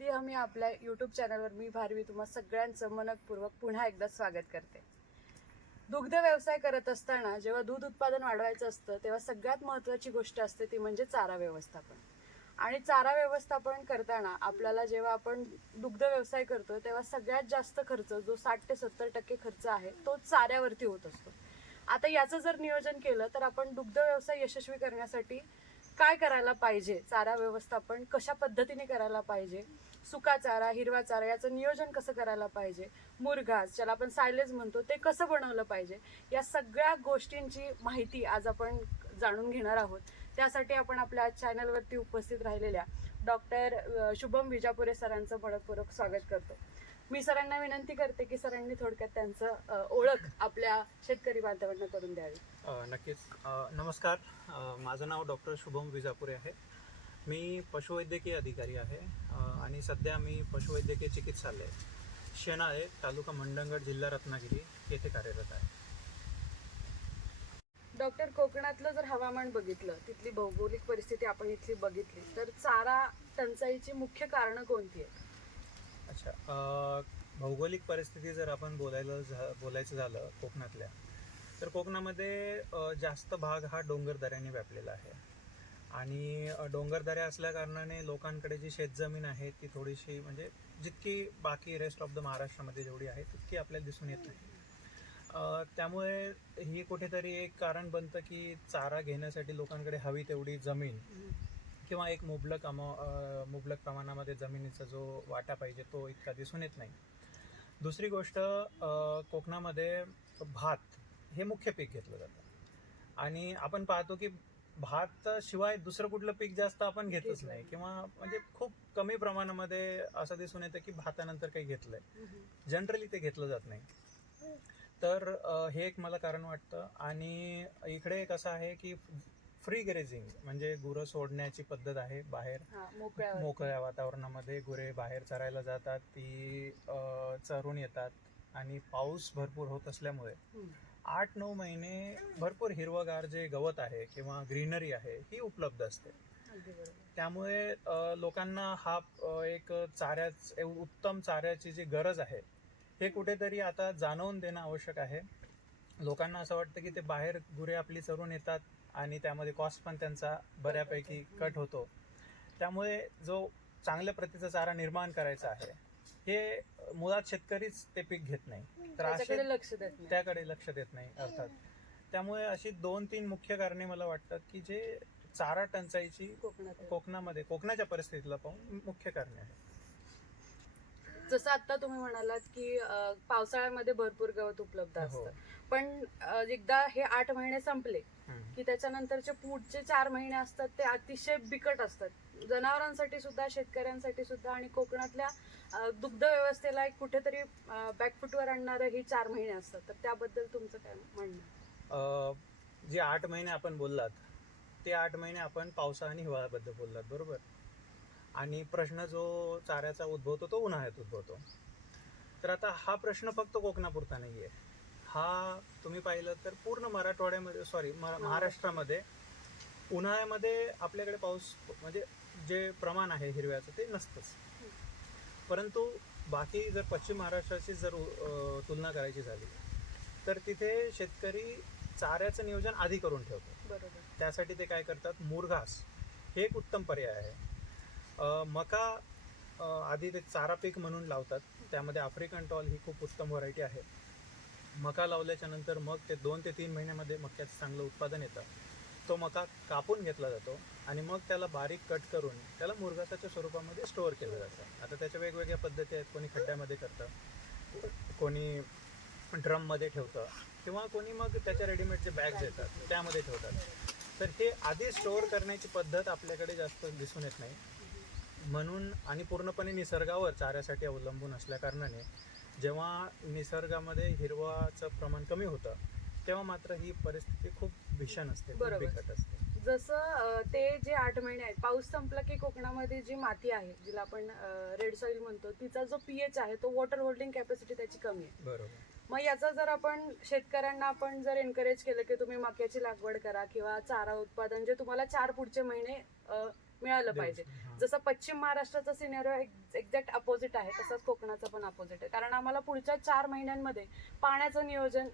ती आपल्या यूट्यूब चॅनलवर मी भारवी तुम्हा सगळ्यांचं मनपूर्वक पुन्हा एकदा स्वागत करते. दुग्ध व्यवसाय करत असताना जेव्हा दूध उत्पादन वाढवायचं असतं तेव्हा सगळ्यात महत्त्वाची गोष्ट असते ती म्हणजे चारा व्यवस्थापन. आणि चारा व्यवस्थापन करताना आपल्याला जेव्हा आपण दुग्ध व्यवसाय करतो तेव्हा सगळ्यात जास्त खर्च जो साठ ते सत्तर टक्के खर्च आहे तो चाऱ्यावरती होत असतो. आता याचं जर नियोजन केलं तर आपण दुग्ध व्यवसाय यशस्वी करण्यासाठी काय करायला पाहिजे? चारा व्यवस्थापन कशा पद्धतीने करायला पाहिजे? सुका चारा हिरवा चारा याचं नियोजन कसं करायला पाहिजे? मुरघास ज्याला आपण सायलेज म्हणतो ते कसं बनवलं पाहिजे? या सगळ्या गोष्टींची माहिती आज आपण जाणून घेणार आहोत. त्यासाठी आपण आपल्या चॅनलवरती उपस्थित राहिलेल्या डॉक्टर शुभम विजापुरे सरांचं मनपूर्वक स्वागत करतो. मी सरांना विनंती करते की सरांनी थोडक्यात त्यांचं ओळख आपल्या शेतकरी बांधवांना करून द्यावी. नक्कीच. नमस्कार. माझं नाव डॉक्टर शुभम विजापुरे आहे. मी पशुवैद्यकीय अधिकारी आहे आणि सध्या मी पशुवैद्यकीय चिकित्सालय शेणाळे तालुका मंडणगड जिल्हा रत्नागिरी येथे कार्यरत आहे. डॉक्टर कोकणातलं जर हवामान बघितलं तिथली भौगोलिक परिस्थिती आपण इथली बघितली तर चारा टंचाईची मुख्य कारणं कोणती आहेत? अच्छा भौगोलिक परिस्थिती जर आपण बोलायला झा बोलायचं झालं कोकणातल्या तर कोकणामध्ये जास्त भाग हा डोंगरदऱ्याने व्यापलेला आहे. आणि डोंगरदऱ्या असल्या कारणाने लोकांकडे जी शेतजमीन आहे ती थोडीशी म्हणजे जितकी बाकी रेस्ट ऑफ द महाराष्ट्रामध्ये जेवढी आहे तितकी आपल्याला दिसून येत नाही. त्यामुळे ही कुठेतरी एक कारण बनतं की चारा घेण्यासाठी लोकांकडे हवी तेवढी जमीन किंवा एक मुबलक अमा मुबलक प्रमाणामध्ये जमिनीचा जो वाटा पाहिजे तो इतका दिसून येत नाही. दुसरी गोष्ट कोकणामध्ये भात हे मुख्य पीक घेतलं जातं. आणि आपण पाहतो की भात शिवाय दुसरं कुठलं पीक जास्त आपण घेतच घेत नाही नाही. किंवा म्हणजे खूप कमी प्रमाणामध्ये असं दिसून येतं की भातानंतर काही घेतलंय. जनरली ते घेतलं जात नाही. तर हे एक मला कारण वाटतं. आणि इकडे एक असं आहे की फ्री ग्रेझिंग म्हणजे गुरं सोडण्याची पद्धत आहे बाहेर. मोकळ्या वातावरणामध्ये. गुरे बाहेर चरायला जातात. ती चरून येतात. आणि पाऊस भरपूर होत असल्यामुळे आठ नऊ महिने भरपूर हिरवगार जे गवत आहे किंवा ग्रीनरी आहे ही उपलब्ध असते. त्यामुळे लोकांना हा एक चाऱ्याच उत्तम चाऱ्याची जी गरज आहे हे कुठेतरी आता जाणवून देणं आवश्यक आहे. लोकांना असं वाटतं की ते बाहेर गुरे आपली चरून येतात आणि त्यामध्ये कॉस्ट पण त्यांचा बऱ्यापैकी कट होतो. त्यामुळे जो चांगल्या प्रतीचा चारा निर्माण करायचा आहे हे मुळात शेतकरीच ते पीक घेत नाही. तर असे त्याच्याकडे लक्ष देत नाही. त्याकडे लक्ष देत नाही अर्थात. त्यामुळे अशी दोन तीन मुख्य कारणे मला वाटतात की जे चारा टंचाईची कोकणामध्ये कोकणाच्या परिस्थितीला पाहून मुख्य कारणे आहेत. जसं आता तुम्ही म्हणालात की अं, पावसाळ्यामध्ये भरपूर गवत उपलब्ध हो. असतं. पण अं, एकदा हे आठ महिने संपले की त्याच्यानंतरचे पुढचे चार महिने असतात ते अतिशय बिकट असतात. जनावरांसाठी सुद्धा शेतकऱ्यांसाठी सुद्धा आणि कोकणातल्या अं, दुग्ध व्यवस्थेला एक कुठेतरी बॅकफुटवर आणणारं ही चार महिने असतात. तर त्याबद्दल तुमचं काय म्हणणं? अ, जे आठ महिने आपण बोललात ते आठ महिने आपण पावसा आणि हिवाळ्याबद्दल बोललात बरोबर? आणि प्रश्न जो चाऱ्याचा उद्भवतो तो उन्हाळ्यात उद्भवतो. तर आता हा प्रश्न फक्त कोकणापुरता नाही आहे हा तुम्ही पाहिलं तर पूर्ण मराठवाड्यामध्ये सॉरी महाराष्ट्रामध्ये उन्हाळ्यामध्ये आपल्याकडे पाऊस म्हणजे जे प्रमाण आहे हिरव्याचं ते नसतंच. परंतु बाकी जर पश्चिम महाराष्ट्राची जर तुलना करायची झाली तर तिथे शेतकरी चाऱ्याचं नियोजन आधी करून ठेवतो. बरोबर. त्यासाठी ते काय करतात? मुरघास. हे एक उत्तम पर्याय आहे. मका आधी ते चारा पीक म्हणून लावतात. त्यामध्ये आफ्रिकन टॉल ही खूप उत्तम व्हरायटी आहे. मका लावल्याच्या नंतर मग ते दोन ते तीन महिन्यामध्ये मक्याचं चांगलं उत्पादन येतं. तो मका कापून घेतला जातो आणि मग त्याला बारीक कट करून त्याला मुरघासाच्या स्वरूपामध्ये स्टोअर केलं जातं. आता त्याच्या वेगवेगळ्या पद्धती आहेत. कोणी खड्ड्यामध्ये करतं कोणी ड्रममध्ये ठेवतं किंवा कोणी मग त्याच्या रेडीमेड जे बॅग्स येतात त्यामध्ये ठेवतात. तर हे आधी स्टोअर करण्याची पद्धत आपल्याकडे जास्त दिसून येत नाही. म्हणून आणि पूर्णपणे निसर्गावर चाऱ्यासाठी अवलंबून असल्याकारणाने जेव्हा निसर्गामध्ये हिरवाचं प्रमाण कमी होतं तेव्हा मात्र ही परिस्थिती खूप भीषण असते खूप बरोबर. बिकट असते. जसं ते जे आठ महिने आहेत पाऊस संपला की कोकणामध्ये जी माती आहे जिला आपण रेड सॉइल म्हणतो तिचा जो पीएच आहे तो वॉटर होल्डिंग कॅपॅसिटी त्याची कमी आहे. बरोबर. मग याचा जर आपण शेतकऱ्यांना आपण जर एनकरेज केलं की तुम्ही मक्याची लागवड करा किंवा चारा उत्पादन जे तुम्हाला चार पुढचे महिने मिळालं पाहिजे. जसं पश्चिम महाराष्ट्राचा सिनेरिओ एक्झॅक्ट अपोजिट आहे तसंच कोकणाचा पण अपोजिट आहे. कारण आम्हाला पुढच्या चार महिन्यांमध्ये पाण्याचं नियोजन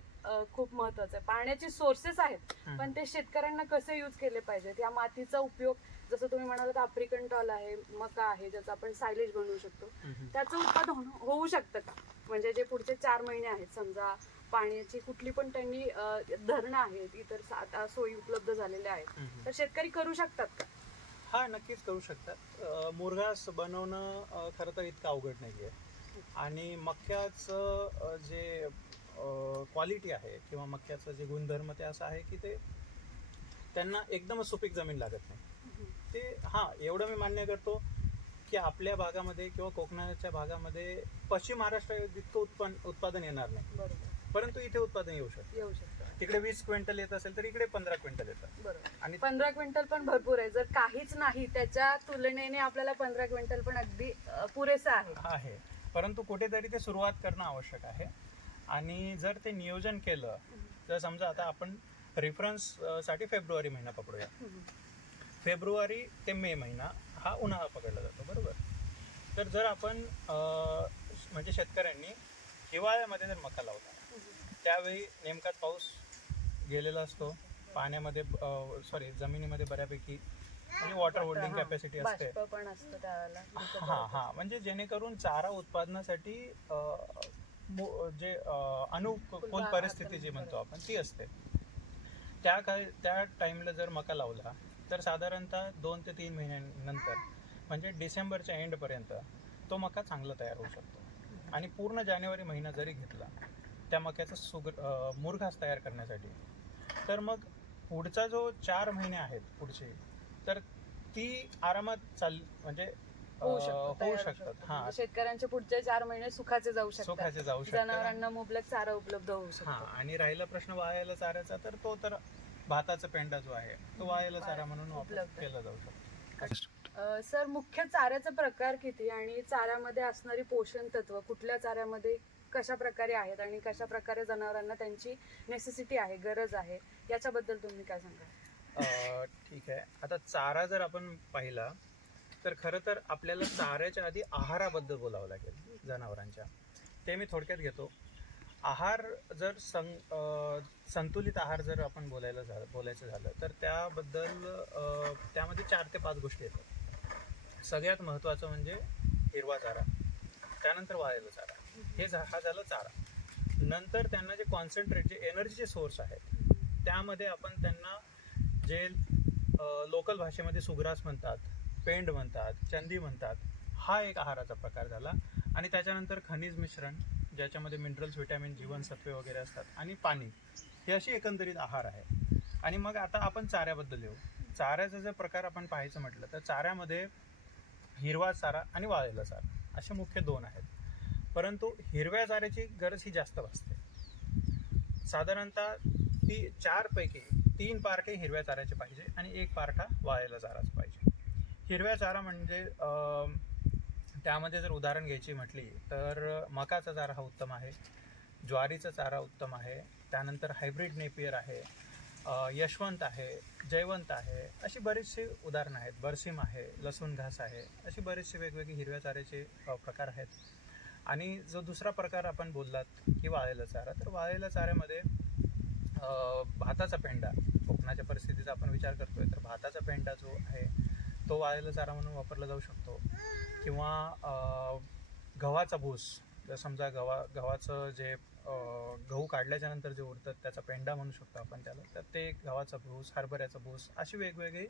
खूप महत्वाचं आहे. पाण्याचे सोर्सेस आहेत. पण ते शेतकऱ्यांना कसे यूज केले पाहिजेत? या मातीचा उपयोग जसं तुम्ही म्हणालात आफ्रिकन टॉल आहे मका आहे ज्याचं आपण सायलेज बनवू शकतो. त्याचं उत्पादन होऊ शकतं का? म्हणजे जे पुढचे चार महिने आहेत समजा पाण्याची कुठली पण त्यांनी धरणं आहेत इतर आता सोयी उपलब्ध झालेल्या आहेत. तर शेतकरी करू शकतात का? हा नक्कीच करू शकतात. मुरघास बनवणं खरं तर इतकं अवघड नाही आहे आणि मक्याचं जे क्वालिटी आहे किंवा मक्याचं जे गुणधर्म ते असं आहे की ते त्यांना एकदमच सुपीक जमीन लागत नाही. ते हां एवढं मी मान्य करतो की आपल्या भागामध्ये किंवा कोकणाच्या भागामध्ये पश्चिम महाराष्ट्र इतकं उत्पन्न उत्पादन येणार नाही. परंतु इथे उत्पादन येऊ शकतं. येऊ शकतं. तिकडे वीस क्विंटल येत असेल तर इकडे पंधरा क्विंटल येतं. बरोबर. आणि पंधरा क्विंटल पण भरपूर आहे. जर काहीच नाही त्याच्या तुलनेने आपल्याला पंधरा क्विंटल पण अगदी पुरेसं आहे. आहे. परंतु कुठेतरी ते सुरुवात करणं आवश्यक आहे. आणि जर ते नियोजन केलं तर समजा आता आपण रेफरन्ससाठी फेब्रुवारी महिना पकडूया. फेब्रुवारी ते मे महिना हा उन्हाळा पकडला जातो बरोबर? तर जर आपण म्हणजे शेतकऱ्यांनी हिवाळ्यामध्ये जर मका लावला त्यावेळी नेमकाच पाऊस गेलेला असतो. पाण्यामध्ये सॉरी जमिनीमध्ये बऱ्यापैकी म्हणजे वॉटर होल्डिंग कॅपॅसिटी असते. हा हा म्हणजे जेणेकरून चारा उत्पादनासाठी जे अनुकूल परिस्थिती जी म्हणतो आपण ती असते. त्या काय त्या टाइमला जर मका लावला तर साधारणतः दोन ते तीन महिन्यानंतर म्हणजे डिसेंबरच्या एंडपर्यंत तो मका चांगला तयार होऊ शकतो. आणि पूर्ण जानेवारी महिना जरी घेतला त्या मक्याचा सुग मुरघास तयार करण्यासाठी तर मग पुढचा जो चार महिने आहेत पुढचे तर ती आरामात चाल म्हणजे होऊ अं, शकतं, होऊ तयार होऊ शकतात. शकतं. हा. म्हणजे शेतकऱ्यांचे पुढचे चार महिने सुखाचे जाऊ शकतात. सुखाचे जाऊ शकतात. जनावरांना मुबलक चारा उपलब्ध होऊ हा शकतो आणि राहिला प्रश्न वायाला चाऱ्याचा तर तो तर भाताचा पेंडा जो आहे तो वायाला चारा म्हणून वापर उपलब्ध. केला जाऊ शकतो. अं, सर मुख्य चाऱ्याचे प्रकार किती आणि चाऱ्यामध्ये असणारी पोषण तत्व कुठल्या चाऱ्यामध्ये कशा प्रकारे आहेत आणि कशा प्रकारे जनावरांना त्यांची नेसेसिटी आहे गरज आहे? याच्याबद्दल तुम्ही काय सांगा अं, ठीक आहे. आता चारा जर आपण पाहिला तर खरं तर आपल्याला चाऱ्याच्या आधी आहाराबद्दल बोलावं लागेल जनावरांच्या. ते मी थोडक्यात घेतो. आहार जर सं अं, संतुलित आहार जर आपण बोलायला झालं बोलायचं झालं तर त्याबद्दल अं, त्यामध्ये चार ते पाच गोष्टी येतात. सगळ्यात महत्त्वाचं म्हणजे हिरवा चारा त्यानंतर वाळलेला चारा. हे झा हा झाला चारा. नंतर त्यांना जे कॉन्सन्ट्रेट जे एनर्जीचे सोर्स आहेत त्यामध्ये आपण त्यांना जे लोकल भाषेमध्ये सुग्रास म्हणतात पेंड म्हणतात चंदी म्हणतात हा एक आहाराचा प्रकार झाला. आणि त्याच्यानंतर खनिज मिश्रण ज्याच्यामध्ये मिनरल्स व्हिटॅमिन जीवनसत्वे वगैरे असतात आणि पाणी हे अशी एकंदरीत आहार आहे. आणि मग आता आपण चाऱ्याबद्दल येऊ. चाऱ्याचा जर प्रकार आपण पाहायचं म्हटलं तर चाऱ्यामध्ये हिरवा चारा आणि वाळलेला चारा असे मुख्य दोन आहेत. परंतु हिरव्या चाऱ्याची गरज ही जास्त भासते. साधारणतः ती चारपैकी तीन पार्टे हिरव्या चाऱ्याचे पाहिजे आणि एक पार्टा वाळलेला चाराच पाहिजे. हिरव्या चारा म्हणजे त्यामध्ये जर उदाहरण घ्यायची म्हटली तर मकाचा चारा हा उत्तम आहे ज्वारीचा चारा उत्तम आहे त्यानंतर हायब्रिड नेपियर आहे यशवंत आहे जयवंत आहे अशी बरीचशी उदाहरणं आहेत. बरसीम आहे लसूण घास आहे अशी बरेचसे वेगवेगळे हिरव्या चाऱ्याचे प्रकार आहेत. आणि जो दुसरा प्रकार आपण बोललात की वाळलेला चारा तर वाळलेल्या चाऱ्यामध्ये भाताचा पेंडा कोकणाच्या परिस्थितीचा आपण विचार करतोय तर भाताचा पेंडा जो आहे तो वाळलेला चारा म्हणून वापरला जाऊ शकतो. किंवा गव्हाचा भूस. जर समजा गव्हा गव्हाचं जे गहू काढल्याच्या नंतर जे उरतात त्याचा पेंडा म्हणू शकतो आपण त्याला. तर ते गव्हाचा भूस हरभऱ्याचा भूस अशी वेगवेगळी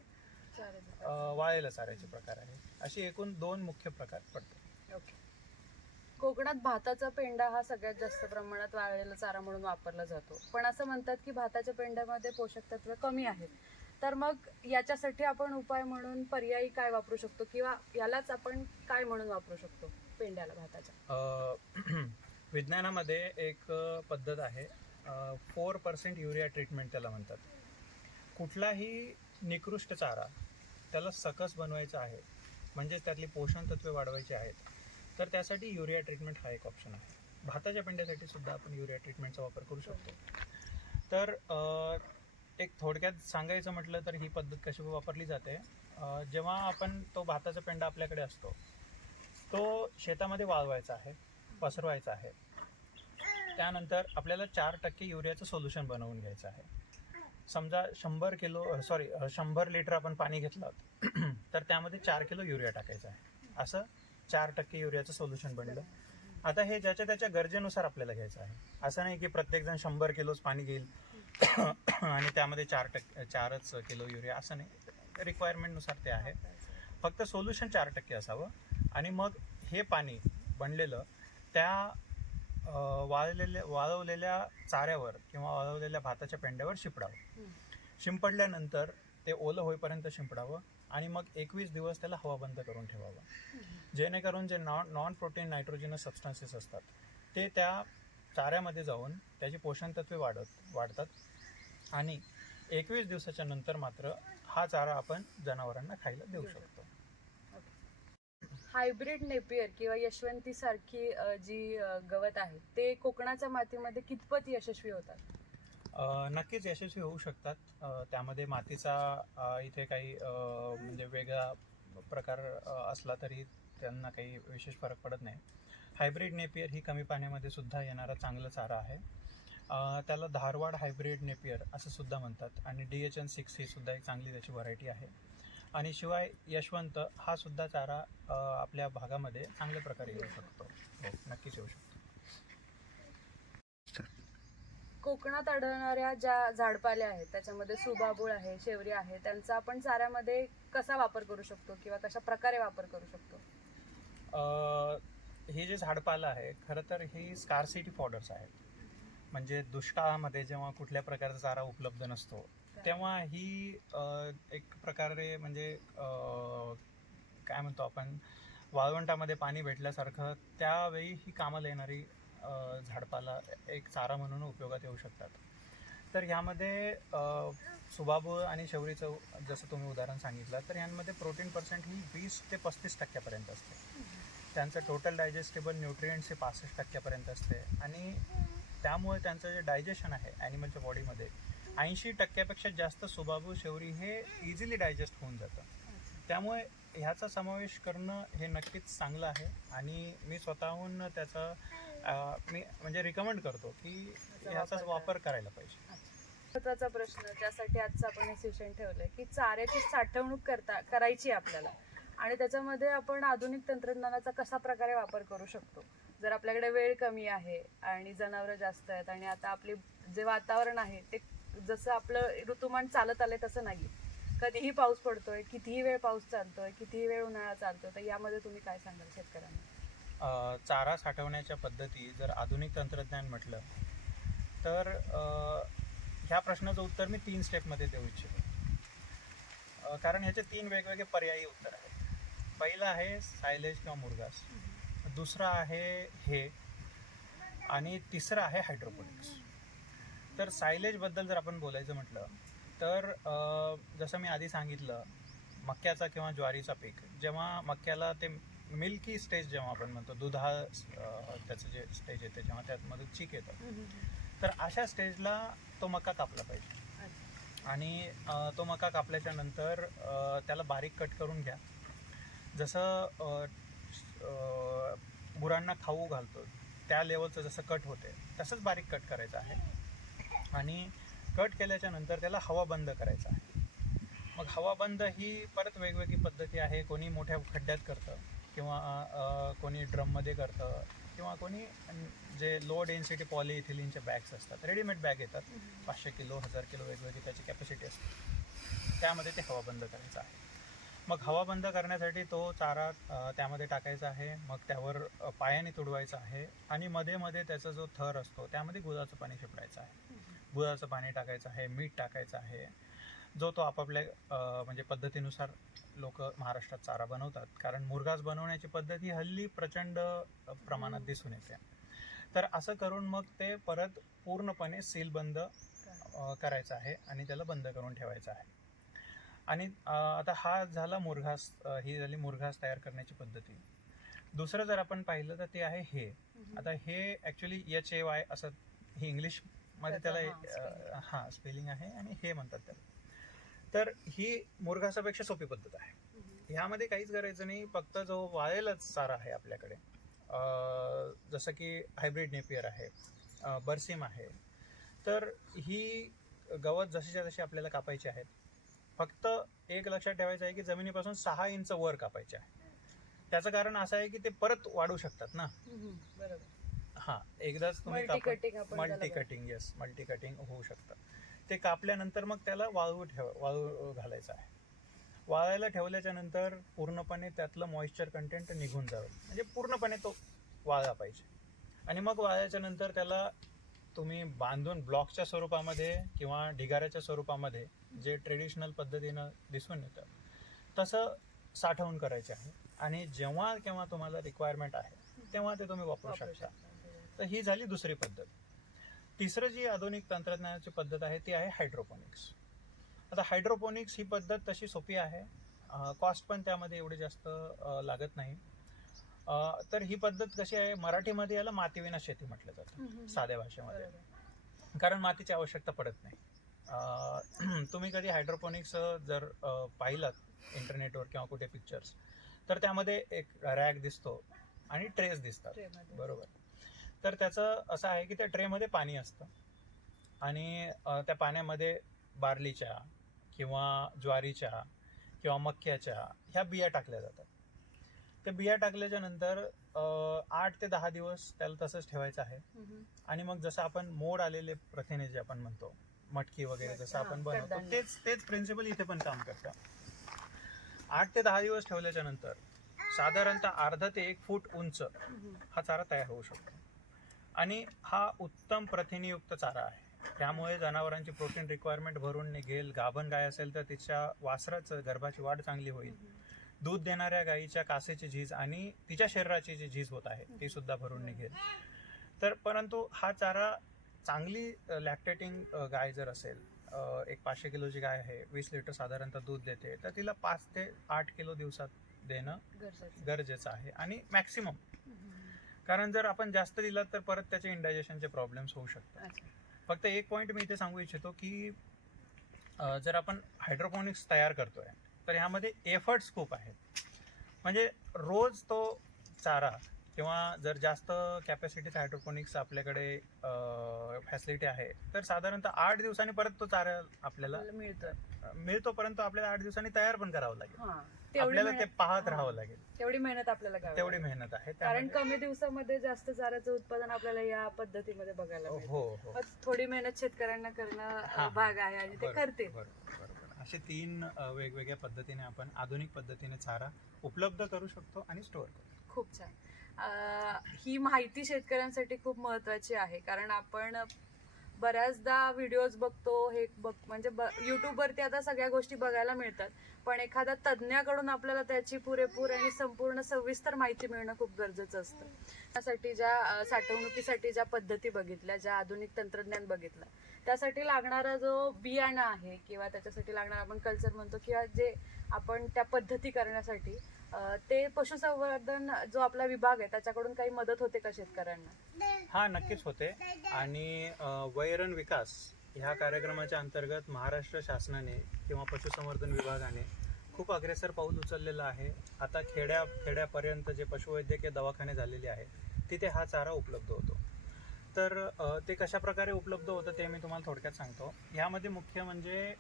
वाळलेल्या चाऱ्याचे प्रकार आहे अशी एकूण दोन मुख्य प्रकार पडतात. ओके. कोकणात भाताचा पेंडा हा सगळ्यात जास्त प्रमाणात वाळलेला चारा म्हणून वापरला जातो. पण असं म्हणतात की भाताच्या पेंड्यामध्ये पोषक तत्व कमी आहेत. तर मग याच्यासाठी आपण उपाय म्हणून पर्यायी काय वापरू शकतो किंवा यालाच आपण काय म्हणून वापरू शकतो पेंड्याला भाताच्या विज्ञानामध्ये एक पद्धत आहे. फोर पर्सेंट युरिया ट्रीटमेंट त्याला म्हणतात. कुठलाही निकृष्ट चारा त्याला सकस बनवायचा आहे. म्हणजेच त्यातली पोषण तत्वे वाढवायची आहेत. तर त्यासाठी युरिया ट्रीटमेंट हा एक ऑप्शन आहे. भाताच्या पेंड्यासाठी सुद्धा आपण युरिया ट्रीटमेंटचा वापर करू शकतो. तर एक थोडक्यात सांगायचं म्हटलं तर ही पद्धत कशी वापरली जाते? जेव्हा आपण तो भाताचा पेंडा आपल्याकडे असतो तो शेतामध्ये वाळवायचा आहे पसरवायचा आहे. त्यानंतर आपल्याला चार टक्के युरियाचं सोल्युशन बनवून घ्यायचं आहे. समजा शंभर किलो सॉरी शंभर लिटर आपण पाणी घेतलं तर त्यामध्ये चार किलो युरिया टाकायचा आहे. असं चार टक्के युरियाचं सोल्युशन बनलं. आता हे ज्याच्या त्याच्या गरजेनुसार आपल्याला घ्यायचं आहे. असं नाही की प्रत्येकजण शंभर किलोच पाणी घेईल आणि त्यामध्ये चार टक्के चारच किलो युरिया असं नाही. रिक्वायरमेंटनुसार ते आहे. फक्त सोल्युशन चार टक्के असावं. आणि मग हे पाणी बनलेलं त्या वाळलेल्या वाळवलेल्या चाऱ्यावर किंवा वाळवलेल्या भाताच्या पेंड्यावर शिपडावं. शिंपडल्यानंतर ते ओलं होईपर्यंत शिंपडावं. आणि मग एकवीस दिवस त्याला हवा बंद करून ठेवावं. जेणेकरून जे non non protein nitrogenous substances असतात ते त्या चाऱ्यामध्ये जाऊन त्याची पोषण तत्वे वाढत वाढतात. आणि एकवीस दिवसाच्या नंतर मात्र हा चारा आपण जनावरांना खायला देऊ शकतो. हायब्रिड नेपियर किंवा यशवंती सारखी जी गवत आहे ते कोकणाच्या मातीमध्ये कितपत यशस्वी होतात? नक्कीच यशस्वी होऊ शकतात. त्यामध्ये मातीचा इथे काही म्हणजे वेगळा प्रकार असला तरी त्यांना काही विशेष फरक पडत नाही. हायब्रिड नेपियर ही कमी पाण्यामध्ये सुद्धा येणारा चांगला चारा आहे. त्याला धारवाड हायब्रिड नेपियर असं सुद्धा म्हणतात आणि डी एच एन सिक्स ही सुद्धा एक चांगली त्याची व्हरायटी आहे. आणि शिवाय यशवंत हा सुद्धा चारा आपल्या भागामध्ये चांगल्या प्रकारे येऊ शकतो. हो नक्कीच येऊ शकतो. कोकणात आढळणाऱ्या ज्या झाडपाल्या आहेत त्याच्यामध्ये सुबाबूळ आहे शेवरी आहे त्यांचा आपण चाऱ्यामध्ये कसा वापर करू शकतो किंवा कशा प्रकारे वापर करू शकतो? हे जे झाडपालं आहे खरं तर ही स्कारसिटी फॉडर्स आहेत. म्हणजे दुष्काळामध्ये जेव्हा कुठल्या प्रकारचा चारा उपलब्ध नसतो तेव्हा ही एक प्रकारे म्हणजे काय म्हणतो आपण वाळवंटामध्ये पाणी भेटल्यासारखं त्यावेळी ही कामाला येणारी झाडपाला एक चारा म्हणून उपयोगात येऊ शकतात. तर ह्यामध्ये अ, आणि शेवरीचं जसं तुम्ही उदाहरण सांगितलं तर ह्यांमध्ये प्रोटीन पर्सेंट ही वीस ते पस्तीस टक्क्यापर्यंत असते. त्यांचं टोटल डायजेस्टेबल न्यूट्रियंट्स हे पासष्ट टक्क्यापर्यंत असते. आणि त्यामुळे त्यांचं जे डायजेशन आहे ॲनिमलच्या बॉडीमध्ये ऐंशी टक्क्यापेक्षा जास्त सुबाबू शेवरी हे इझिली डायजेस्ट होऊन जातं. त्यामुळे ह्याचा समावेश करणं हे नक्कीच चांगलं आहे. आणि मी स्वतःहून त्याचा मी म्हणजे रिकमेंड करतो की याचाच वापर करायला पाहिजे. महत्त्वाचा प्रश्न ज्यासाठी आजचं आपण हे सेशन ठेवलंय की चाऱ्याची साठवणूक करता करायची आहे आपल्याला. आणि त्याच्यामध्ये आपण आधुनिक तंत्रज्ञानाचा कशा प्रकारे वापर करू शकतो? जर आपल्याकडे वेळ कमी आहे आणि जनावरं जास्त आहेत आणि आता आपले जे वातावरण आहे ते जसं आपलं ऋतुमान चालत आलंय तसं नाही. कधीही पाऊस पडतोय कितीही वेळ पाऊस चालतोय कितीही वेळ उन्हाळा चालतोय तर यामध्ये तुम्ही काय सांगाल शेतकऱ्यांना? चारा साठवण्याच्या पद्धती जर आधुनिक तंत्रज्ञान म्हटलं तर ह्या प्रश्नाचं उत्तर मी तीन स्टेपमध्ये देऊ इच्छितो. कारण ह्याचे तीन वेगवेगळे पर्यायी उत्तर आहेत. पहिलं आहे सायलेज किंवा मुरगास. दुसरं आहे हे. आणि तिसरं आहे हायड्रोपोनिक्स तर सायलेजबद्दल जर आपण बोलायचं म्हटलं तर जसं मी आधी सांगितलं मक्याचा किंवा ज्वारीचा पीक. जेव्हा मक्याला ते मिल्की स्टेज जेव्हा आपण म्हणतो दुधा त्याचं जे स्टेज येते जेव्हा त्यातमध्ये चीक येतं तर अशा स्टेजला तो मका कापला पाहिजे. आणि तो मका कापल्याच्या नंतर त्याला बारीक कट करून घ्या. जसं गुरांना खाऊ घालतो त्या लेवलचं जसं कट होते तसंच बारीक कट करायचं आहे. आणि कट केल्याच्यानंतर त्याला हवा बंद करायचा आहे. मग हवा बंद ही परत वेगवेगळी पद्धती आहे कोणी मोठ्या खड्ड्यात करतं. किंवा कोणी ड्रममध्ये करतं किंवा कोणी जे लो डेन्सिटी पॉलिइथिलिनचे बॅग्स असतात रेडीमेड बॅग येतात पाचशे किलो हजार किलो वेगवेगळी त्याची कॅपॅसिटी असते. त्यामध्ये ते हवा बंद करायचं आहे. मग हवा बंद करण्यासाठी तो चारा त्यामध्ये टाकायचा आहे मग त्यावर पायाने तुडवायचा आहे आणि मध्ये मध्ये त्याचा जो थर असतो त्यामध्ये गुळाचं पाणी शिपडायचं आहे. गुळाचं पाणी टाकायचं आहे मीठ टाकायचं आहे. जो तो आपापल्या म्हणजे पद्धतीनुसार लोक महाराष्ट्रात चारा बनवतात. कारण मुरघास बनवण्याची पद्धत ही हल्ली प्रचंड प्रमाणात दिसून येते. तर असं करून मग ते परत पूर्णपणे सील बंद करायचं आहे आणि त्याला बंद करून ठेवायचं आहे. आणि आता हा झाला मुरघास ही झाली मुरघास तयार करण्याची पद्धती. दुसरं जर आपण पाहिलं तर ते आहे हे. आता हे ॲक्च्युली एच ए वाय असं हे इंग्लिशमध्ये त्याला हा स्पेलिंग आहे आणि हे म्हणतात त्याला. तर ही मुरघासापेक्षा सोपी पद्धत आहे. ह्यामध्ये काहीच करायचं नाही. फक्त जो वाळेलच चारा आहे आपल्याकडे जसं की हायब्रिड नेपियर आहे बरसीम आहे. तर ही गवत जशीच्या तशी आपल्याला कापायची आहेत फक्त एक लक्षात ठेवायचं आहे की जमिनीपासून सहा इंच वर कापायचे आहे. त्याचं कारण असं आहे की ते परत वाढू शकतात ना? बरोबर. हा एकदाच तुम्ही multi cutting yes multi cutting होऊ शकतं. ते कापल्यानंतर मग त्याला वाळू ठेव वाळू घालायचं आहे. वाळायला ठेवल्याच्या नंतर पूर्णपणे त्यातलं मॉइश्चर कंटेंट निघून जावं म्हणजे पूर्णपणे तो वाळला पाहिजे. आणि मग वाळल्याच्या नंतर त्याला तुम्ही बांधून ब्लॉकच्या स्वरूपामध्ये किंवा ढिगाऱ्याच्या स्वरूपामध्ये जे ट्रेडिशनल पद्धतीनं दिसून येतं तसं साठवून करायचे आहे. आणि जेव्हा केव्हा तुम्हाला रिक्वायरमेंट आहे तेव्हा ते तुम्ही वापरू शकता. तर ही झाली दुसरी पद्धत. तिसरं जी आधुनिक तंत्रज्ञानाची पद्धत आहे ती आहे हायड्रोपोनिक्स आता हायड्रोपोनिक्स ही पद्धत तशी सोपी आहे. कॉस्ट पण त्यामध्ये एवढी जास्त लागत नाही. तर ही पद्धत कशी आहे मराठीमध्ये याला मातीविना शेती म्हटलं जातं साध्या भाषेमध्ये. कारण मातीची आवश्यकता पडत नाही. तुम्ही कधी हायड्रोपोनिक्स जर पाहिलात इंटरनेटवर किंवा कुठे पिक्चर्स तर त्यामध्ये एक रॅक दिसतो आणि ट्रेस दिसतात. बरोबर. तर त्याचं असं आहे की त्या ट्रेमध्ये पाणी असतं आणि त्या पाण्यामध्ये बार्लीच्या किंवा ज्वारीच्या किंवा मक्याच्या ह्या बिया टाकल्या जातात त्या बिया टाकल्याच्या नंतर आठ ते दहा दिवस त्याला तसंच ठेवायचं आहे. आणि मग जसं आपण मोड आलेले प्रथिने जे आपण म्हणतो मटकी वगैरे जसं आपण बनवतो. तेच तेच प्रिन्सिपल इथे पण काम करतं आठ ते दहा दिवस ठेवल्याच्या नंतर साधारणतः अर्धा ते एक फूट उंच. हा चारा तयार होऊ शकतो आणि हा उत्तम प्रथिनेयुक्त चारा आहे त्यामुळे जनावरांची प्रोटीन रिक्वायरमेंट भरून निघेल गाभण गाय असेल तर तिच्या वासराचं गर्भाची वाढ चांगली होईल दूध देणाऱ्या गायीच्या कासेची झीज आणि तिच्या शरीराची जी झीज होत आहे ती सुद्धा भरून निघेल तर परंतु हा चारा चांगली लॅक्टेटिंग गाय जर असेल एक पाचशे किलोची गाय आहे वीस लिटर साधारणतः दूध देते तर तिला पाच ते आठ किलो दिवसात देणं गरजेचं. आहे आणि मॅक्सिमम. कारण जर आपण जास्त दिला तर परत त्याचे इंडायजेशनचे प्रॉब्लेम्स होऊ शकतात. फक्त एक पॉईंट मी इथे सांगू इच्छितो की जर आपण हायड्रोपोनिक्स तयार करतोय तर ह्यामध्ये एफर्ट्स खूप आहेत. म्हणजे रोज तो चारा किंवा जर जास्त कॅपॅसिटीचा हायड्रोपोनिक्स आपल्याकडे फॅसिलिटी आहे तर साधारणतः आठ दिवसांनी परत तो चारा आपल्याला मिळतं मिळतो परंतु आपल्याला आठ दिवसांनी तयार पण करावं लागेल. तेवढी आपल्याला ते मेहनत- पाहत हा. राहावं लागेल. तेवढी मेहनत आपल्याला करावी तेवढी लागेल. मेहनत आहे. कारण त्यामध्ये- कमी दिवसामध्ये जास्त चाऱ्याचं उत्पादन आपल्याला या पद्धतीमध्ये बघायला हो हो मग थोडी मेहनत शेतकऱ्यांना करणं हा. अ, भाग आहे आणि ते बरोबर, करतील. बरोबर बरोबर. असे तीन अ, वेगवेगळ्या पद्धतीने आपण आधुनिक पद्धतीने चारा उपलब्ध करू शकतो आणि स्टोअर करू शकतो. खूप छान. अ, ही माहिती शेतकऱ्यांसाठी खूप महत्वाची आहे. कारण आपण बऱ्याचदा व्हिडिओज बघतो हे बघ म्हणजे ब यूट्यूबवरती आता सगळ्या गोष्टी बघायला मिळतात. पण एखाद्या तज्ज्ञाकडून आपल्याला त्याची पुरेपूर आणि संपूर्ण सविस्तर माहिती मिळणं खूप गरजेचं असतं. त्यासाठी ज्या साठवणुकीसाठी ज्या पद्धती बघितल्या ज्या आधुनिक तंत्रज्ञान बघितलं त्यासाठी लागणारा जो बियाणं आहे किंवा त्याच्यासाठी लागणारा आपण कल्चर म्हणतो किंवा जे आपण त्या पद्धती करण्यासाठी ते पशुसंवर्धन जो आपला विभाग आहे त्याच्याकडून काही मदत होते का शेतकऱ्यांना? हा नक्कीच होते. आणि वैरण विकास ह्या कार्यक्रमाच्या अंतर्गत महाराष्ट्र शासनाने किंवा पशुसंवर्धन विभागाने खूप अग्रेसर पाऊल उचललेलं आहे. आता खेड्या खेड्यापर्यंत जे पशुवैद्यकीय दवाखाने झालेले आहेत तिथे हा चारा उपलब्ध होतो. तर ते कशा प्रकारे उपलब्ध होतं ते मी तुम्हाला थोडक्यात सांगतो. ह्यामध्ये मुख्य म्हणजे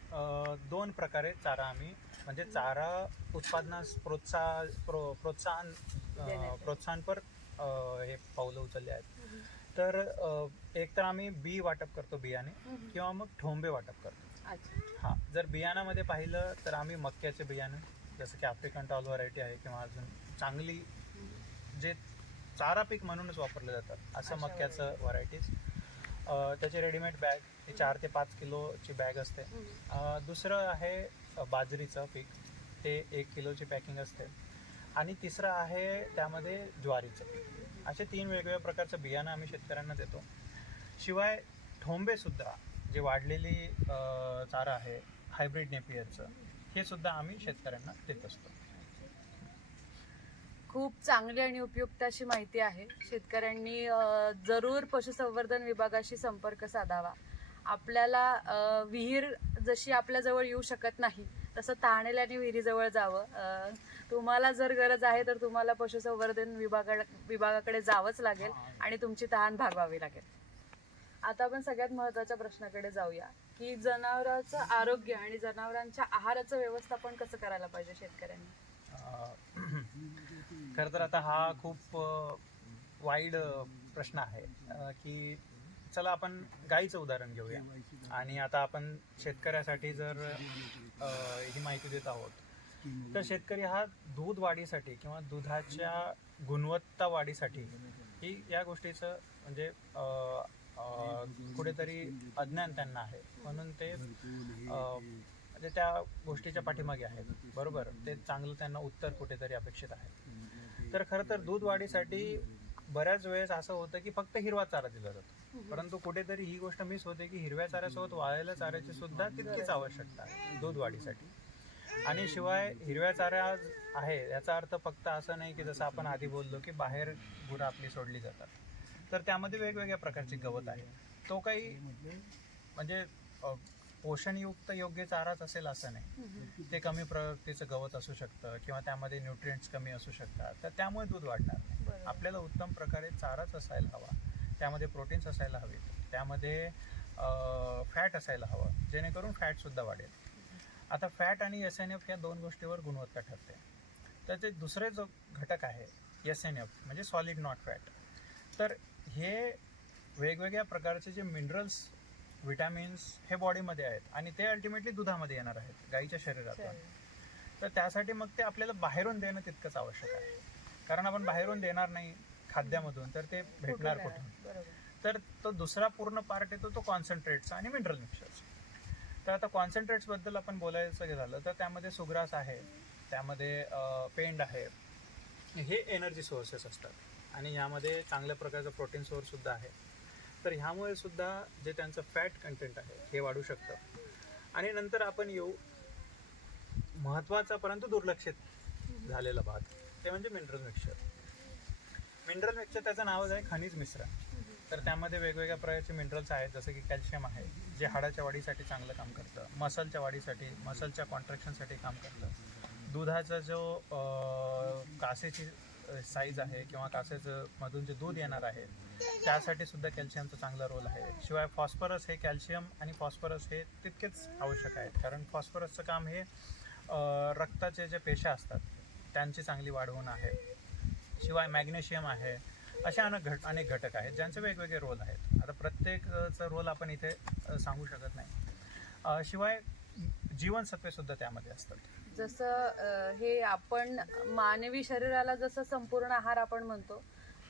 दोन प्रकारे चारा आम्ही म्हणजे चारा उत्पादनास प्रोत्साह प्रो प्रोत्साहन. प्रोत्साहनपर हे पावलं उचलले आहेत. तर एक तर आम्ही बी वाटप करतो बियाणे किंवा मग ठोंबे वाटप करतो. हां जर बियाणामध्ये पाहिलं तर आम्ही मक्याचे बियाणं जसं की आफ्रिकन टॉल व्हरायटी आहे किंवा अजून चांगली जे चारा पीक म्हणूनच वापरलं जातात असं मक्याचं व्हरायटीज त्याची रेडीमेड बॅग ही चार ते पाच किलोची बॅग असते. दुसरं आहे बाजरीचं पीक ते एक किलोची पॅकिंग असते. आणि तिसरं आहे त्यामध्ये ज्वारीचं पीक. असे तीन वेगवेगळ्या प्रकारचं बियाणं आम्ही शेतकऱ्यांना देतो. शिवाय ठोंबेसुद्धा जे वाढलेली चारा आहे हायब्रिड नेपियरचं हे सुद्धा आम्ही शेतकऱ्यांना देत असतो. खूप चांगली आणि उपयुक्त अशी माहिती आहे. शेतकऱ्यांनी जरूर पशुसंवर्धन विभागाशी संपर्क साधावा. आपल्याला विहीर जशी आपल्याजवळ येऊ शकत नाही तसं तहानेल्याने विहिरीजवळ जावं. तुम्हाला जर गरज आहे तर तुम्हाला पशुसंवर्धन विभागा विभागाकडे जावंच लागेल आणि तुमची तहान भागवावी लागेल. आता आपण सगळ्यात महत्त्वाच्या प्रश्नाकडे जाऊया की जनावरांचं आरोग्य आणि जनावरांच्या आहाराचं व्यवस्थापन कसं करायला पाहिजे शेतकऱ्यांनी? खरं तर आता हा खूप वाईड प्रश्न आहे की चला आपण गाईचं उदाहरण घेऊया. आणि आता आपण शेतकऱ्यासाठी जर अ, ही माहिती देत आहोत तर शेतकरी हा दूध वाढीसाठी किंवा दुधाच्या गुणवत्ता वाढीसाठी ही या गोष्टीचं म्हणजे अ, अ, कुठेतरी अज्ञान त्यांना आहे. म्हणून ते अ, म्हणजे त्या गोष्टीच्या पाठीमागे आहेत. बरोबर? ते चांगलं त्यांना उत्तर कुठेतरी अपेक्षित आहे. तर खरं तर दूध वाढीसाठी बऱ्याच वेळेस असं होतं की फक्त हिरवा चारा दिला जातो. परंतु कुठेतरी ही गोष्ट मिस होते की हिरव्या चाऱ्यासोबत वाळलेल्या चाऱ्याची सुद्धा तितकीच आवश्यकता आहे दूध वाढीसाठी. आणि शिवाय हिरव्या चारा आहे याचा अर्थ फक्त असं नाही की जसं आपण आधी बोललो की बाहेर गुरं आपली सोडली जातात. तर त्यामध्ये वेगवेगळ्या प्रकारची गवत आहे. तो काही म्हणजे पोषणयुक्त योग्य चाराच असेल असं नाही. ते कमी प्रवृत्तीचं गवत असू शकतं किंवा त्यामध्ये न्यूट्रिएंट्स कमी असू शकतात तर त्यामुळे दूध वाढणार नाही. आपल्याला उत्तम प्रकारे चाराच असायला हवा. त्यामध्ये प्रोटीन्स असायला हवेत. त्यामध्ये फॅट असायला हवं. जेणेकरून फॅटसुद्धा वाढेल. आता फॅट आणि एस एन एफ या दोन गोष्टीवर गुणवत्ता ठरते. त्याचे दुसरे जो घटक आहे एस एन एफ म्हणजे सॉलिड नॉट फॅट. तर हे वेगवेगळ्या प्रकारचे जे मिनरल्स विटॅमिन्स हे बॉडीमध्ये आहेत आणि ते अल्टिमेटली दुधामध्ये येणार आहेत गाईच्या शरीरातून. तर त्यासाठी मग ते आपल्याला बाहेरून देणं तितकंच आवश्यक आहे. कारण आपण बाहेरून देणार नाही खाद्यामधून तर ते भेटणार कुठून? तर तो दुसरा पूर्ण पार्ट येतो तो कॉन्सन्ट्रेट्स आणि मिनरल मिक्सर्स तर आता कॉन्सन्ट्रेट्सबद्दल आपण बोलायचं झालं तर त्यामध्ये सुग्रास आहे त्यामध्ये पेंड आहे. हे एनर्जी सोर्सेस असतात. आणि ह्यामध्ये चांगल्या प्रकारचं प्रोटीन सोर्स सुद्धा आहे. तर ह्यामुळे सुद्धा जे त्यांचं फॅट कंटेंट आहे हे वाढू शकतं. आणि नंतर आपण येऊ महत्त्वाचा परंतु दुर्लक्षित झालेला भाग. ते म्हणजे मिनरल मिक्सचर मिनरल मिक्सचर त्याचं नावच आहे खनिज मिश्रण. तर त्यामध्ये वेगवेगळ्या प्रकारचे मिनरल्स आहेत जसं की कॅल्शियम आहे जे हाडाच्या वाढीसाठी चांगलं काम करतं. मसलच्या वाढीसाठी मसलच्या कॉन्ट्रॅक्शनसाठी काम करतं. दुधाचा जो कासेची साईज आहे किंवा कासेचं मधून जे दूध येणार आहे त्यासाठी सुद्धा कॅल्शियमचा चांगला रोल आहे. शिवाय फॉस्फरस हे कॅल्शियम आणि फॉस्फरस हे तितकेच आवश्यक आहेत. कारण फॉस्फरसचं काम हे रक्ताचे जे पेशा असतात त्यांची चांगली वाढ होणं आहे. शिवाय मॅग्नेशियम आहे. असे अनेक घट अनेक घटक आहेत ज्यांचे वेगवेगळे रोल आहेत. आता प्रत्येकचा रोल आपण इथे सांगू शकत नाही. शिवाय जीवनसत्वे सुद्धा त्यामध्ये असतात. जसं हे आपण मानवी शरीराला जसं संपूर्ण आहार आपण म्हणतो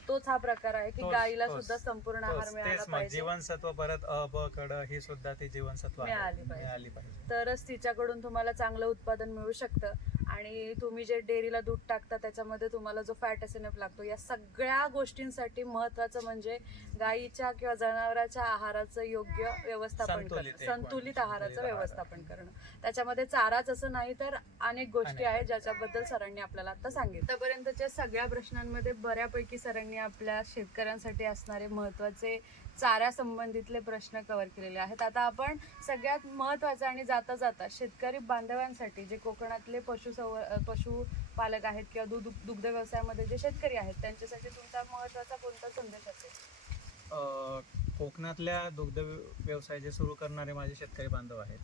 तोच हा प्रकार आहे की गाईला सुद्धा संपूर्ण आहार मिळाला जीवनसत्व परत अ ब कड ही सुद्धा ती जीवनसत्व. मिळाली पाहिजे. तरच तिच्याकडून तुम्हाला चांगलं उत्पादन मिळू शकतं. आणि तुम्ही जे डेअरीला दूध टाकता त्याच्यामध्ये तुम्हाला जो फॅट एस लागतो या सगळ्या गोष्टींसाठी महत्वाचं म्हणजे गाईच्या किंवा जनावरांच्या आहाराचं योग्य व्यवस्थापन करणं संतुलित आहाराचं आहार. व्यवस्थापन करणं त्याच्यामध्ये चाराच असं नाही तर अनेक गोष्टी. आहेत ज्याच्याबद्दल सरांनी आपल्याला आता सांगितलं आतापर्यंतच्या सगळ्या प्रश्नांमध्ये बऱ्यापैकी सरांनी आपल्या शेतकऱ्यांसाठी असणारे महत्त्वाचे चाऱ्या संबंधितले प्रश्न कव्हर केलेले आहेत आता आपण सगळ्यात महत्वाचं आणि जाता जाता शेतकरी बांधवांसाठी जे कोकणातले पशु पशुपालक आहेत किंवा दूध दुग्ध व्यवसायामध्ये जे शेतकरी आहेत त्यांच्यासाठी तुमचा महत्त्वाचा कोणता संदेश असेल? कोकणातल्या दुग्ध व्यवसाय जे सुरू करणारे माझे शेतकरी बांधव आहेत.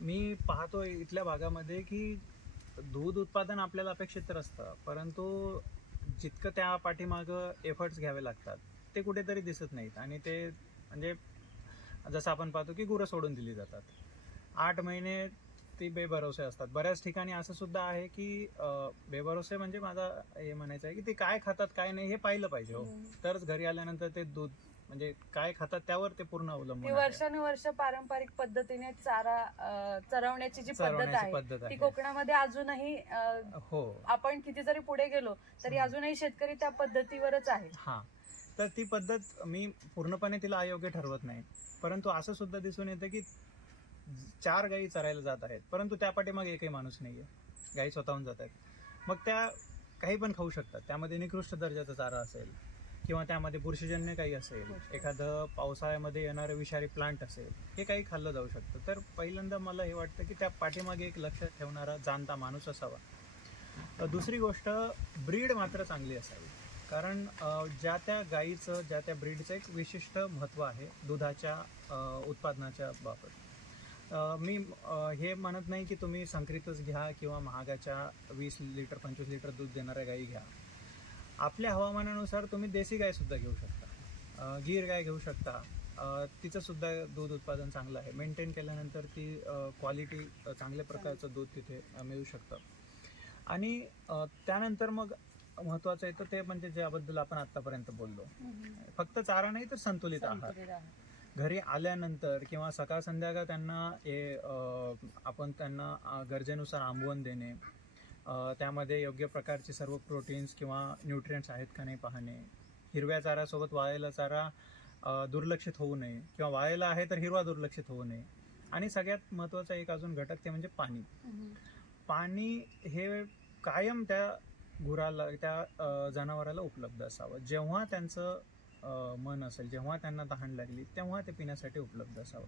मी पाहतो इथल्या भागामध्ये की दूध उत्पादन आपल्याला अपेक्षित तर असतं परंतु जितकं त्या पाठीमागं एफर्ट्स घ्यावे लागतात ते कुठेतरी दिसत नाहीत. आणि ते म्हणजे जसं आपण पाहतो की गुरं सोडून दिली जातात. आठ महिने ती बेभरोसे असतात. बऱ्याच ठिकाणी असं सुद्धा आहे की बेभरोसे म्हणजे माझा हे म्हणायचं आहे की ते काय खातात काय नाही हे पाहिलं पाहिजे हो. तरच घरी आल्यानंतर ते दूध म्हणजे काय खातात त्यावर ते पूर्ण अवलंबून. वर्षानुवर्ष पारंपरिक पद्धतीने चारा चरवण्याची जी पद्धत आहे ती कोकणामध्ये अजूनही हो. आपण किती जरी पुढे गेलो तरी. अजूनही शेतकरी त्या पद्धतीवरच आहे. हा. तर ती पद्धत मी पूर्णपणे तिला अयोग्य ठरवत नाही. परंतु असं सुद्धा दिसून येतं की चार गायी चरायला जात आहेत परंतु त्या पाठीमागे एकही माणूस नाहीये. गायी स्वतःहून जात आहेत. मग त्या काही पण खाऊ शकतात. त्यामध्ये निकृष्ट दर्जाचा चारा असेल किंवा त्यामध्ये बुरशीजन्य काही असेल एखादं पावसाळ्यामध्ये येणारं विषारी प्लांट असेल हे काही खाल्लं जाऊ शकतं. तर पहिल्यांदा मला हे वाटतं की त्या पाठीमागे एक लक्ष ठेवणारा जाणता माणूस असावा. दुसरी गोष्ट ब्रीड मात्र चांगली असावी. कारण ज्या त्या गाईचं ज्या त्या ब्रीडचं एक विशिष्ट महत्त्व आहे दुधाच्या उत्पादनाच्या बाबत. मी हे म्हणत नाही की तुम्ही संकरितच घ्या किंवा महागाच्या वीस लिटर पंचवीस लिटर दूध देणाऱ्या गाई घ्या. आपल्या हवामानानुसार तुम्ही देशी गाय सुद्धा घेऊ शकता. गीर गाय घेऊ शकता. अ, तिचं सुद्धा दूध उत्पादन चांगलं आहे. मेंटेन केल्यानंतर ती क्वालिटी चांगल्या प्रकारचं दूध तिथे मिळू शकतं. आणि त्यानंतर मग महत्वाचं येतं ते म्हणजे ज्याबद्दल आपण आतापर्यंत बोललो. फक्त चारा नाही तर संतुलित आहार. घरी आल्यानंतर किंवा सकाळ संध्याकाळ त्यांना हे आपण त्यांना गरजेनुसार आंबवण देणे त्यामध्ये योग्य प्रकारचे सर्व प्रोटीन्स किंवा न्यूट्रियंट्स आहेत का नाही पाहणे हिरव्या चाऱ्यासोबत वाळलेला चारा दुर्लक्षित होऊ नये किंवा वाळलेला आहे तर हिरवा दुर्लक्षित होऊ नये. आणि सगळ्यात महत्त्वाचा एक अजून घटक ते म्हणजे पाणी. पाणी हे कायम त्या गुराला त्या जनावराला उपलब्ध असावं. जेव्हा त्यांचं मन असेल जेव्हा त्यांना तहान लागली तेव्हा ते पिण्यासाठी उपलब्ध असावं.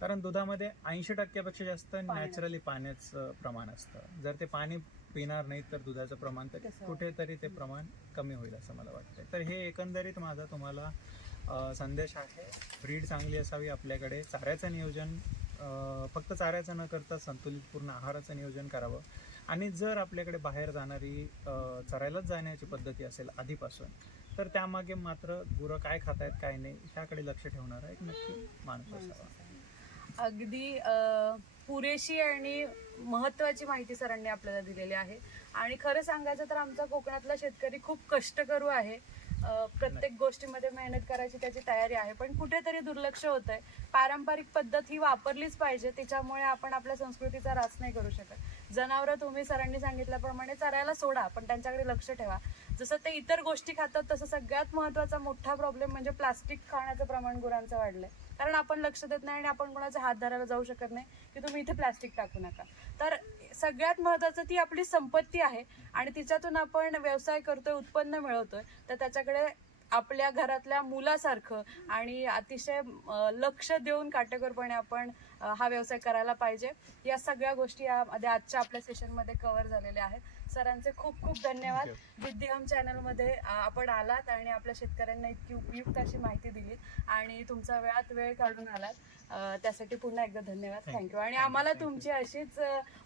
कारण दुधामध्ये ऐंशी टक्क्यापेक्षा जास्त नॅचरली पाण्याचं प्रमाण असतं. जर ते पाणी पिणार नाही तर दुधाचं प्रमाण तर? कुठेतरी ते प्रमाण कमी होईल असं मला वाटतं तर हे एकंदरीत माझा तुम्हाला संदेश आहे. ब्रीड चांगली असावी आपल्याकडे. चाऱ्याचं नियोजन फक्त चाऱ्याचं न करता संतुलित पूर्ण आहाराचं नियोजन करावं. आणि जर आपल्याकडे बाहेर जाणारी चरायलाच जाण्याची पद्धती असेल आधीपासून तर त्यामागे मात्र गुरं काय खात आहेत काय नाही ह्याकडे लक्ष ठेवणारा एक नक्की माणूस असावा. अगदी अ, पुरेशी आणि महत्वाची माहिती सरांनी आपल्याला दिलेली आहे. आणि खरं सांगायचं तर आमचा कोकणातला शेतकरी खूप कष्टकरू आहे. अ, प्रत्येक गोष्टीमध्ये मेहनत करायची त्याची तयारी आहे पण कुठेतरी दुर्लक्ष होत आहे पारंपरिक पद्धत ही वापरलीच पाहिजे त्याच्यामुळे आपण आपल्या संस्कृतीचा ऱ्हास नाही करू शकत. जनावरं तुम्ही सरांनी सांगितल्याप्रमाणे चरायला सोडा पण त्यांच्याकडे लक्ष ठेवा. जसं ते इतर गोष्टी खातात तसं सगळ्यात महत्त्वाचा मोठा प्रॉब्लेम म्हणजे प्लास्टिक खाण्याचं प्रमाण गुरांचं वाढलंय. कारण आपण लक्ष देत नाही आणि आपण कोणाचा हात धरायला जाऊ शकत नाही की तुम्ही इथे प्लास्टिक टाकू नका. तर सगळ्यात महत्वाचं ती आपली संपत्ती आहे आणि तिच्यातून आपण व्यवसाय करतोय उत्पन्न मिळवतोय तर त्याच्याकडे आपल्या घरातल्या मुलासारखं आणि अतिशय लक्ष देऊन काटेकोरपणे आपण हा व्यवसाय करायला पाहिजे. या सगळ्या गोष्टी यामध्ये आजच्या आपल्या सेशनमध्ये कव्हर झालेल्या आहेत. सरांचे खूप खूप धन्यवाद. जिद्दी हम चॅनलमध्ये आपण आलात आणि आपल्या शेतकऱ्यांना इतकी उपयुक्त अशी माहिती दिली आणि तुमचा वेळात वेळ काढून आलात. त्यासाठी पुन्हा एकदा धन्यवाद. थँक्यू आणि. आम्हाला. तुमची अशीच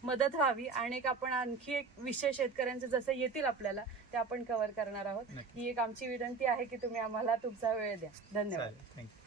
मदत व्हावी आणि एक आपण आणखी एक विषय शेतकऱ्यांचे जसे येतील आपल्याला ते आपण कव्हर करणार आहोत. ही एक आमची विनंती आहे की तुम्ही आम्हाला तुमचा वेळ द्या. धन्यवाद. थँक्यू